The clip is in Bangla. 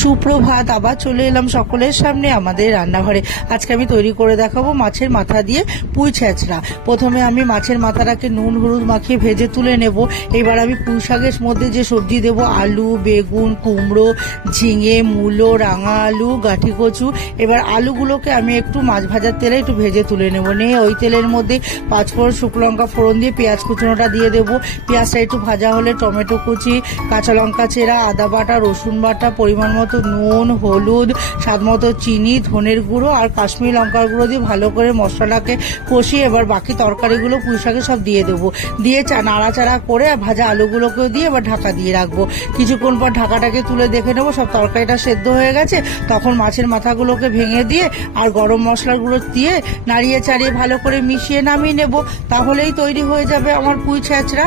সুপ্রভাত, আবার চলে এলাম সকলের সামনে, আমাদের রান্নাঘরে। আজকে আমি তৈরি করে দেখাবো মাছের মাথা দিয়ে পুঁই ছেঁচড়া। প্রথমে আমি মাছের মাথাটাকে নুন, হলুদ মাখিয়ে ভেজে তুলে নেব। এবার আমি পুঁই শাকের মধ্যে যে সবজি দেবো, আলু, বেগুন, কুমড়ো, ঝিঙে, মূলো, রাঙা আলু, গাঠি কচু। এবার আলুগুলোকে আমি একটু মাছ ভাজার তেলে একটু ভেজে তুলে নেব। নিয়ে ওই তেলের মধ্যে পাঁচফোড়ন, শুকনো লঙ্কা ফোড়ন দিয়ে পেঁয়াজ কুচনোটা দিয়ে দেবো। পেঁয়াজটা একটু ভাজা হলে টমেটো কুচি, কাঁচা লঙ্কা চেরা, আদা বাটা, রসুন বাটা, পরিমাণ মতো নুন, হলুদ, স্বাদ মতো চিনি, ধনের গুঁড়ো আর কাশ্মীরি লঙ্কার গুঁড়ো দিয়ে ভালো করে মশলাটাকে কষিয়ে এবার বাকি তরকারিগুলো পুঁই শাকে সব দিয়ে দেবো। দিয়ে চা নাড়াচাড়া করে ভাজা আলুগুলোকেও দিয়ে এবার ঢাকা দিয়ে রাখব। কিছুক্ষণ পর ঢাকাটাকে তুলে দেখে নেব, সব তরকারিটা সেদ্ধ হয়ে গেছে। তখন মাছের মাথাগুলোকে ভেঙে দিয়ে আর গরম মশলাগুলো দিয়ে নাড়িয়ে চাড়িয়ে ভালো করে মিশিয়ে নামিয়ে নেব। তাহলেই তৈরি হয়ে যাবে আমার পুঁই ছেঁচড়া